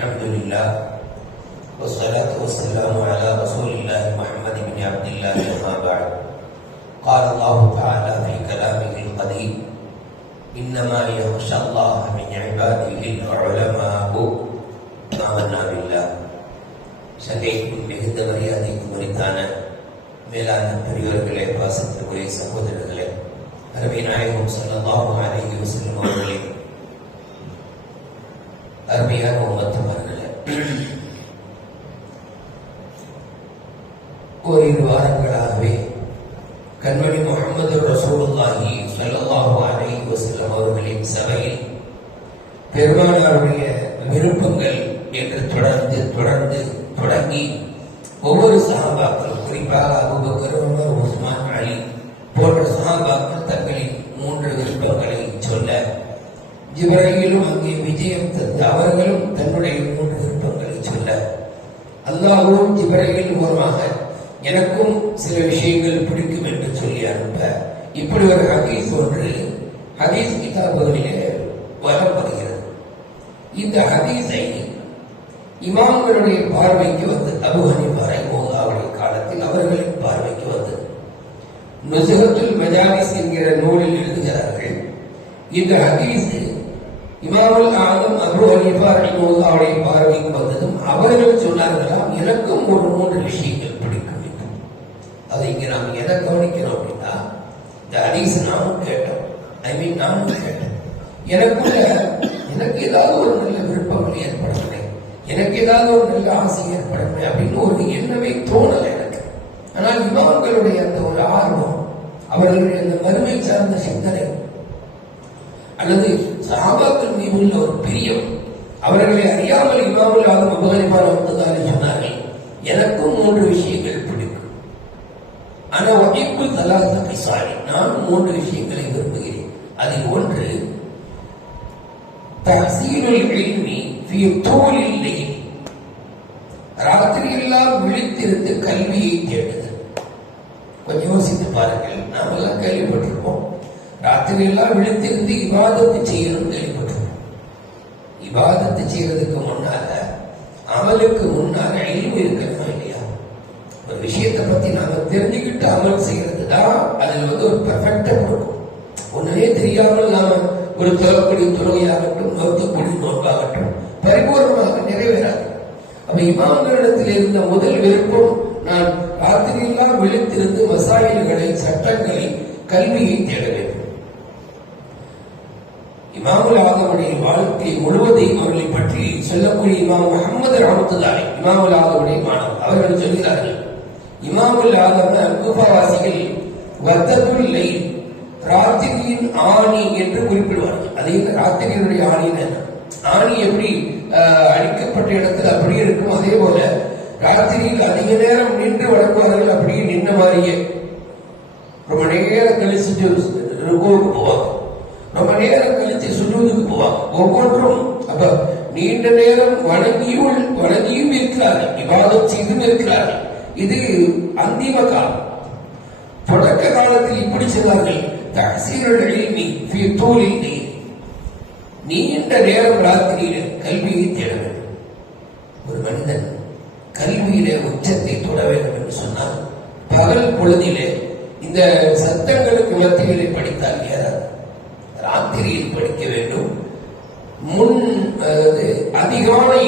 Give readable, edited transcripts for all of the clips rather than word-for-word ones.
الحمد لله والصلاة والسلام على رسول الله محمد بن عبد الله أما بعد. قال الله تعالى في كلامه القديم: إنما يخشى الله من عباده العلماء. آمنا بالله. சங்கைக்கும் மிகுந்த மரியாதைக்கும் உரித்தான மேலான பெரியவர்களே, பாசத்திற்குரிய சகோதரர்களே, அருமை நாயகம் ஸல்லல்லாஹு அலைஹி வஸல்லம் அவர்களின் அருமையான உம்மத்துமார்களே, ஓரிரு வாரங்களாகவே கண்மணி முஹம்மது ரசூலுல்லாஹி ஸல்லல்லாஹு அலைஹி வஸல்லம் அவர்களின் சபையில் பெருமானாருடைய விருப்பங்கள் என்று தொடங்கி ஒவ்வொரு சஹாபாக்கள், குறிப்பாக அபூபக்கர், உமர், உஸ்மான், அலி போன்ற சஹாபாக்கள் தங்களின் 3 விருப்பங்களை சொல்ல, ஜிப்ரீலும் அங்கே விஜயம் தந்து அவர்களும் தன்னுடைய 3 விருப்பங்களை சொல்ல, அல்லாஹ்வும் ஜிப்ரீல் மூலமாக எனக்கும் சில விஷயங்கள் பிடிக்கும் என்று சொல்லி அனுப்ப, இப்படி ஒரு ஹதீஸ் ஒன்று ஹதீஸ் கிதாபுகளிலே வரப்படுகிறது. இந்த ஹதீஸை இமாம்களுடைய பார்வைக்கு வந்து அபூ ஹனீஃபா ரஹிமஹுல்லாஹுடைய காலத்தில் அவர்களின் பார்வைக்கு வந்து நுஸ்ஹத்துல் மஜாலிஸ் என்கிற நூலில் எழுதுகிறார்கள். இந்த ஹதீஸ் இமாமுல் ஆலம் அபூ ஹனீஃபா ரஹிமஹுல்லாஹுடைய பார்வைக்கு வந்ததும் அவர்கள் சொன்னார்களாம், எனக்கும் ஒரு 3 விஷயங்கள் பிடிக்கும் என்று. அதை இங்க நாம் எதை கவனிக்கிறோம் அப்படின்னா, இந்த ஹதீஸ் நானும் கேட்டோம், நானும் கேட்டேன். எனக்கு ஏதாவது ஒரு நல்ல விருப்பங்கள் ஏற்படவில்லை, எனக்கு ஏதாவது ஒரு நல்ல ஆசை ஏற்படவில்லை அப்படின்னு ஒரு எண்ணமே தோணலை எனக்கு. ஆனால் இமாம்களுடைய அந்த ஒரு ஆர்வம், அவர்களுடைய அந்த மறுமை சார்ந்த சிந்தனை அல்லது சஹாபாக்கள் மீது உள்ள ஒரு பிரியம், அவர்களை அறியாமல் இமாமுல் ஆலம் அபூ ஹனீஃபா ரஹ்மத்துல்லாஹி சொன்னார்கள், எனக்கும் 3 விஷயங்கள் பிடிக்கும். ஆனா வஹீக்குல் தலாத் கிசாலி, நான் 3 விஷயங்களை விரும்புகிறேன். அதில் ஒன்று தஹ்சீலுல் இல்மி ஃபீ தூலில் லைல், ராத்திரியெல்லாம் விழித்திருந்து கல்வியை தேடுதல். கொஞ்சம் யோசித்து பாருங்கள், நாம எல்லாம் கேள்விப்பட்டிருப்போம், ராத்திரியெல்லாம் விழித்திருந்து இபாதத்து செய்யணும் கேள்விப்பட்டிருப்போம். இபாதத்து செய்யறதுக்கு முன்னால, அமலுக்கு முன்னால இல்மு இருக்கணுமா இல்லையா? ஒரு விஷயத்தை பத்தி நாம தெரிஞ்சுக்கிட்டு அமல் செய்யறது தான் அதுல வந்து ஒரு பெர்ஃபெக்டா கொடுக்கும். ஒண்ணுமே தெரியாமல் நாம ஒரு தொழக்கூடிய தொழுகையாகட்டும், நோக்கக்கூடிய நோக்காகட்டும் பரிபூர்ணமாக நிறைவேறாது. அப்ப இமாம்களிடத்தில் இருந்த முதல் விருப்பம், நான் ராத்திரியெல்லாம் விழித்திருந்து மசாயில்களை, சட்டங்களை, கல்வியை தேட வேண்டும். இமாமுல் ஆலமுடைய வாழ்க்கை முழுவதையும் அவர்களை பற்றி சொல்லக்கூடிய இமாம் முஹம்மது ரஹ்மத்துல்லாஹி இமாமுல் ஆலமுடைய மாணவர் அவர்கள் சொல்கிறார்கள், இமாமுல் ஆலம் கூஃபாவாசிகள் வத்ததுல் லைல், ராத்திரியின் ஆணி என்று குறிப்பிடுவார்கள். அதே ராத்திரியினுடைய ஆணின்னு, ஆணி எப்படி அடிக்கப்பட்ட இடத்துல அப்படியே இருக்கும், அதே போல ராத்திரியில் அதிக நேரம் நின்று வணங்குவார்கள். அப்படியே நின்ன மாதிரியே ரொம்ப நேரம் கழிச்சு ருக்குவுக்கு போவாங்க, ரொம்ப நேரம் கழிச்சு சுஜூதுக்கு போவாங்க. ஒவ்வொன்றும் அப்ப நீண்ட நேரம் வணங்கியும் இருக்கிறார்கள், இபாதத் செய்தும் இருக்கிறார்கள். இது அந்திம காலம். தொடக்க காலத்தில் இப்படி சொன்னார்கள், தஹ்சீலுல் இல்மி ஃபீ தூலில் லைல், நீண்ட நேரம் ராத்திரியில கல்வியை தேட வேண்டும். ஒரு மனிதன் கல்வியிலே உச்சத்தை தொட வேண்டும் என்று சொன்னால், பகல் பொழுதிலே இந்த சத்தங்களுக்கு மத்தியிலே படித்தால் ஏறாது, ராத்திரியில் படிக்க வேண்டும். அதிகாலை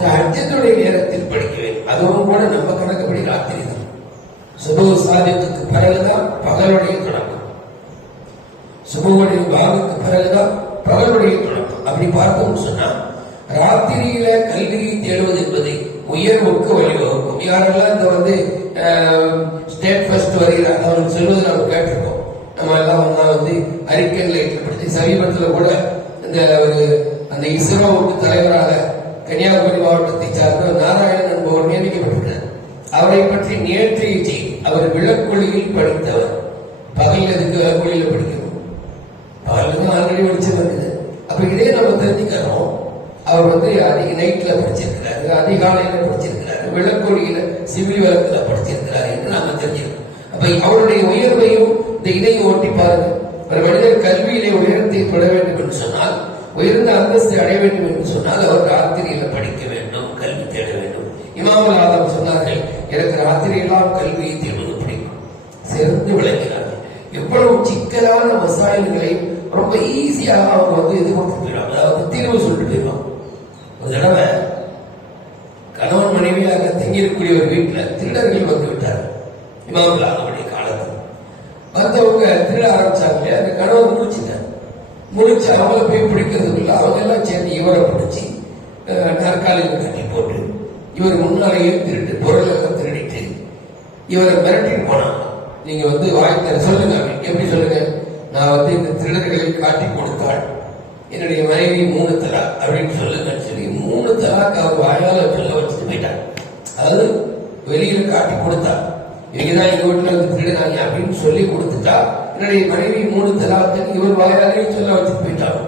தஹஜ்ஜுடைய நேரத்தில் படிக்க வேண்டும். அதுவும் கூட நம்ம கணக்குப்படி ராத்திரி தான். சுபஹ் சாதித்துக்கு பிறகுதான் பகலுடைய தொடக்கம், சுபஹுடைய பாகுக்கு பிறகுதான் பகலுடைய தொடக்கம். அப்படி பார்த்தோம்னு சொன்னா, ராத்திரியில கல்வியை தேடுவது என்பதை உயர்வுக்கு வழிவகுக்கும். யாரெல்லாம் இந்த வந்து ஸ்டேட் ஃபர்ஸ்ட் வருகிறாங்க அவங்களுக்கு சொல்வது நம்ம கேட்டிருக்கோம். நம்ம எல்லாம் ஒன்னா வந்து அறிக்கை படித்து சமீபத்தில் கூட அந்த இஸ்ரோவுக்கு தலைவராக கன்னியாகுமரி மாவட்டத்தை சார்ந்த நாராயணன் என்பவர் நியமிக்கப்பட்டிருக்கிறார். அவரை பற்றி நேற்றைய செய்தி, அவர் விளக்கொலியில் படித்தவர். பகல் எதுக்கு விளக்கொலியில படிக்கணும்? பகலுக்கு ஆல்ரெடி படிச்சு வருது. அப்ப இதே நம்ம தெரிஞ்சுக்கிறோம், அவர் வந்து நைட்ல படிச்சிருக்கிறாரு, அதிகாலையில படிச்சிருக்கிறாரு, விளக்கொலியில சிவில் வழக்குல படிச்சிருக்கிறாரு என்று நாம தெரிஞ்சுக்கிறோம். அப்ப அவருடைய உயர்வையும் இந்த இதையும் ஓட்டி பாருங்க. ஒரு மனிதர் கல்வியிலே உயரத்தை தொட வேண்டும் என்று சொன்னால் உயர்ந்த அந்தஸ்தை அடைய வேண்டும் என்று சொன்னால் அவர் ராத்திரியில படிக்க வேண்டும், கல்வி தேட வேண்டும். இமாமுல் ஆதம் சொன்னார்கள், எனக்கு ராத்திரியெல்லாம் கல்வியை தேடுவது பிடிக்கும். சிறந்து விளங்கினார்கள். எவ்வளவு சிக்கலான மசாயல்களை ரொம்ப ஈஸியாக அவங்க இது கொடுத்து போயிடுவாங்க, அதாவது தீர்வு சொல்லிட்டு போயிடுவாங்க. ஒரு தடவை கணவன் மனைவியாக தங்கியிருக்கக்கூடிய ஒரு வீட்டில் திருடர்கள் வந்து விட்டார். இமாமுல் ஆதமுடைய காலத்தில் வந்தவங்க திருட ஆரம்பிச்சாங்க. அந்த கணவன் முடிச்சுட்டார். முடிச்சு அவங்கள போய் பிடிக்கிறதுக்குள்ள அவங்க எல்லாம் சேர்ந்து இவரை பிடிச்சி நாற்காலியில் கட்டி போட்டு இவர் முன்னாலேயே திருட்டு பொருள் எல்லாம் திருடிட்டு இவரை மிரட்டிட்டு போனாங்க. நீங்க வாய்த்த சொல்லுங்க, எப்படி சொல்லுங்க, நான் இந்த திருடர்களை காட்டி கொடுத்தாள் என்னுடைய மனைவி 3 தலாக் அப்படின்னு சொல்லுங்கன்னு சொல்லி 3 தலாக் அவர் வாயால சொல்ல வச்சுட்டு போயிட்டாங்க. அதாவது வெளியில காட்டி கொடுத்தா, இவங்கதான் எங்க வீட்டுல திருடுனாங்க அப்படின்னு சொல்லி கொடுத்துட்டா என்னுடைய மனைவி 3 தலாக்கு இவர் வாயாலே சொல்ல வச்சுட்டு போயிட்டாங்க.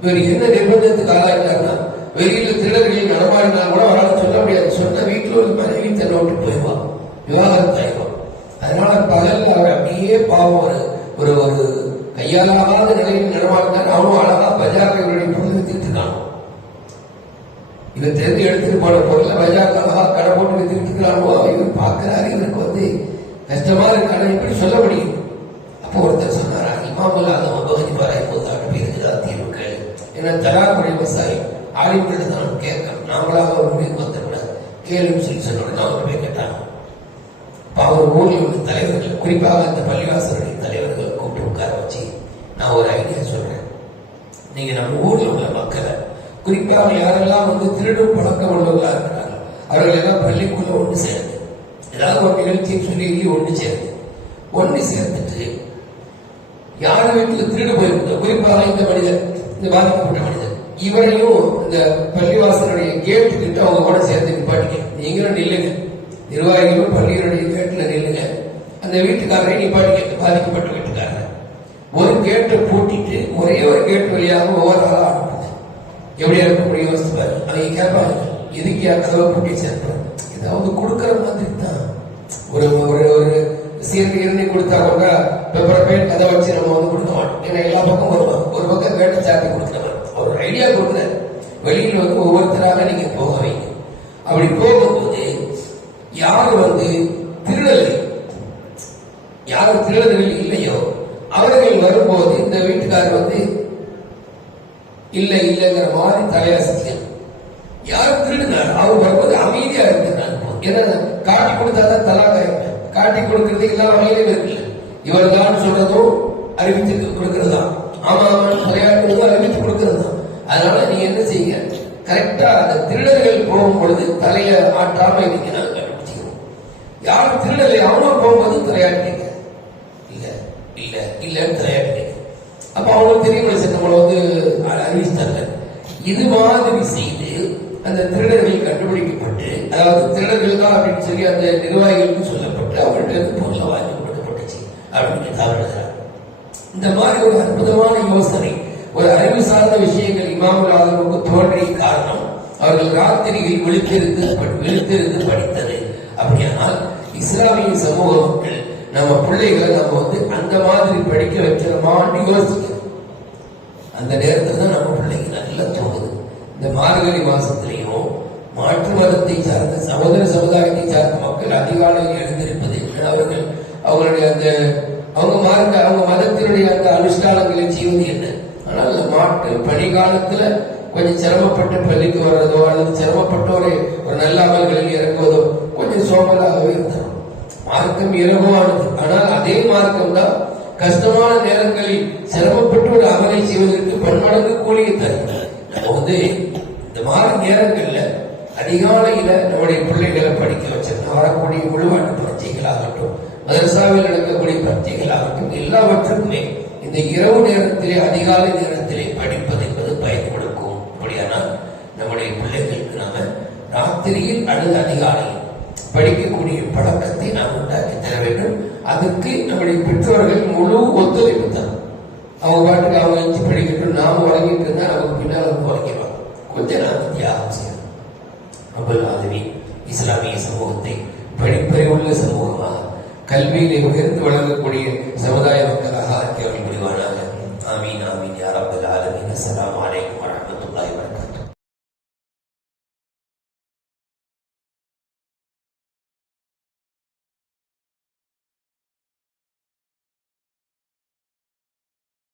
இவர் என்ன நிர்பந்தத்துக்கு ஆளாயிட்டாருன்னா, வெளியில திருடர்களை நடமாடினா கூட அவரால் சொல்ல முடியாது. சொன்ன வீட்டுல ஒரு மனைவி தன்னை விட்டு போயிடுவான், விவாகரத்து ஆயிடுவான். அதனால பகல் அவர் அப்படியே பாவம் ஒரு ஒரு கையாளாத நிலையில் நடமாடினார். அவனும் அழகா பஜார்ல இவருடைய பொருள் வித்துட்டு இருக்கான். இதை தெரிஞ்சு எடுத்துட்டு போன பொருளை பஜார்ல அழகா கடை போட்டு வித்துட்டு இருக்கிறானோ, இவர் பார்க்கிறாரு, இவருக்கு கஷ்டமா இருக்கான இப்படி சொல்ல முடியும். அப்போ ஒருத்தர் சொன்னாரா, இமாமுல் ஆதம் பகுதி பாராய் போது அப்படி இருக்குதா தீர்வுகள் என்ன தலாக்குடைய மசாயி ஆலிம்கிட்ட தான் கேட்கணும், நாமளாக ஒரு முடிவுக்கு வந்துடக்கூடாது, கேள்வி சொல்லி சொன்னோட அவங்க போய் கேட்டாங்க. அவர் ஊரில் உள்ள தலைவர்கள், குறிப்பாக அந்த பள்ளிவாசலுடைய தலைவர்களை கூப்பிட்டு உட்கார வச்சு, நான் ஒரு ஐடியா சொல்றேன். நீங்க நம்ம ஊர்ல உள்ள மக்களை, குறிப்பாக யாரெல்லாம் திருடும் பழக்கம் உள்ளவர்களா இருக்கிறாங்க, அவர்கள் எல்லாம் பள்ளிக்குள்ள ஒன்று சேர்ந்து ஏதாவது ஒரு நிகழ்ச்சின்னு சொல்லி ஒன்று சேர்ந்துட்டு யார் வீட்டுல திருடு போயிருந்தோம், குறிப்பாக இந்த மனிதர், இந்த பாதிக்கப்பட்ட மனிதர், இவரையும் இந்த பள்ளிவாசலுடைய கேட்டு கிட்ட அவங்க கூட சேர்ந்து நிப்பாட்டிக்க. நீங்களும் நில்லுங்க, நிர்வாகிகளும் பள்ளியினுடைய கேட்டுல நில்லுங்க, அந்த வீட்டுக்காரரை நிப்பாட்டிக்க, பாதிக்கப்பட்ட வீட்டுக்காரர். ஒரு கேட்டை பூட்டிட்டு ஒரே ஒரு கேட்டு வழியாக ஒவ்வொரு ஆளா அனுப்புங்க. எப்படியா இருக்க முடியும் யோசிப்பாரு. அவங்க கேட்பாங்க, எதுக்கு கதவை பூட்டி சேர்ப்பாங்க, ஏதாவது கொடுக்கற மாதிரி தான். ஒரு ஒரு சீர்கீரணி கொடுத்தாங்க பெப்பர் பேட் கதை வச்சு நம்ம கொடுக்க மாட்டோம். ஏன்னா எல்லா பக்கம் வருவாங்க, ஒரு பக்கம் கேட்டை சாத்தி கொடுக்குறவர் ஒரு ஐடியா கொடுக்குறாரு. வெளியில் ஒவ்வொருத்தராக நீங்க போக வைங்க. அப்படி போகும்போது யாரு திருடர்கள் இல்லையோ அவர்கள் வரும்போது இந்த வீட்டுக்காரர் இல்லைங்கிற மாதிரி தலையாசிக்கணும். யாரும் திருடுனார் அவர் வரும்போது அமைதியா இருக்கிறார். ஏன்னா காட்டி கொடுத்தாதான் தலாக்காய், காட்டி கொடுக்கறது எல்லா வகையிலும் இருக்குல்ல. இவர் தான் சொல்றதும் அறிவிச்சு கொடுக்கறதா, ஆமா ஆமான்னு தலையாட்டுறதும் அறிவிச்சு கொடுக்கறது தான். அதனால நீங்க என்ன செய்யுங்க, கரெக்டா அந்த திருடர்கள் போகும் பொழுது தலைய ஆட்டாம இன்னைக்கு நாங்க கண்டுபிடிச்சிக்கிறோம். யாரும் திருடலை அவனும் போகும்போது தலையாட்டிங்க, இல்லன்னு தலையாட்டிங்க. அப்ப அவங்களுக்கு தெரியும் நம்மள அறிவிச்சாங்க. இது மாதிரி செய்து அந்த திருடர்கள் கண்டுபிடிக்கப்பட்டு, அதாவது திருடர்கள் தான் அப்படின்னு சொல்லி அந்த நிர்வாகிகளுக்கு சொல்லப்பட்டு அவர்கிட்ட பொருளை வாங்கி கொடுக்கப்பட்டுச்சு அப்படின்னு தவறுகிறார். இந்த மாதிரி ஒரு அற்புதமான யோசனை, ஒரு அறிவு சார்ந்த விஷயங்கள் இமாமுல் ஆதமுக்கு தோன்றிய காரணம் அவர்கள் ராத்திரியில் விழித்திருந்து படித்தது. அப்படியானால் இஸ்லாமிய சமூக மக்கள் நம்ம பிள்ளைகளை நம்ம அந்த மாதிரி படிக்க வைக்கிறோமான்னு யோசிக்கணும். அந்த நேரத்தில் தான் நம்ம பிள்ளைங்க நல்லா தோணுது. இந்த மார்கழி மாசத்திலையும் மாற்று மதத்தை சார்ந்த சகோதர சமுதாயத்தை சார்ந்த மக்கள் அதிகாலையில் எழுந்திருப்பது, அவர்கள் அவங்களுடைய அவங்க மதத்தினுடைய அந்த அனுஷ்டானங்களை செய்வது என்ன. ஆனால் மாட்டு பனி காலத்துல கொஞ்சம் சிரமப்பட்டு பள்ளிக்கு வர்றதோ அல்லது சிரமப்பட்டு ஒரு நல்ல அமல்களில் இறங்குவதோ கொஞ்சம் சோம்பலாகவே இருந்தார். மார்க்கம் இலகுவானது, ஆனால் அதே மார்க்கம் தான் கஷ்டமான நேரங்களில் சிரமப்பட்டு ஒரு அமலை செய்வதற்கு பன்மடங்கு கூலியை தருகிறார். நம்ம இந்த மாதிரி நேரங்கள்ல அதிகாலையில நம்முடைய பிள்ளைகளை படிக்க வச்சிருக்கோம். வரக்கூடிய உள்நாட்டு பரீட்சைகளாகட்டும், மதரசாவில் நடக்கக்கூடிய பரீட்சைகளாகட்டும், எல்லாவற்றுக்குமே இந்த இரவு நேரத்திலே அதிகாலை நேரத்திலே படிப்பது என்பது பயன் கொடுக்கும். அப்படியானால் நம்முடைய பிள்ளைகளுக்கு நாம ராத்திரியில் அல்லது அதிகாலையில் படிக்கக்கூடிய பழக்கத்தை நாம் உண்டாக்கி தர வேண்டும். அதற்கு நம்முடைய பெற்றோர்கள் முழு ஒத்துழைப்பு தான். அவங்க பாட்டுக்கு அவங்க வச்சு படிக்கட்டும், நாம வழங்கிட்டு இருந்தா நமக்கு பின்னால் அவங்க வழங்கிடுவாங்க. கொஞ்சம் நாம தியாகம் செய்யணும். ரப்பல் ஆலமீன் இஸ்லாமிய சமூகத்தை படிப்பறிவுள்ள சமூகமாக, கல்வியிலே உயர்ந்து வழங்கக்கூடிய சமுதாய மக்களாக ஆக்கி அவர்கள் முடிவானாக. ஆமீன் ஆமீன். رب العالمين. السلام عليكم ورحمة الله وبركاته.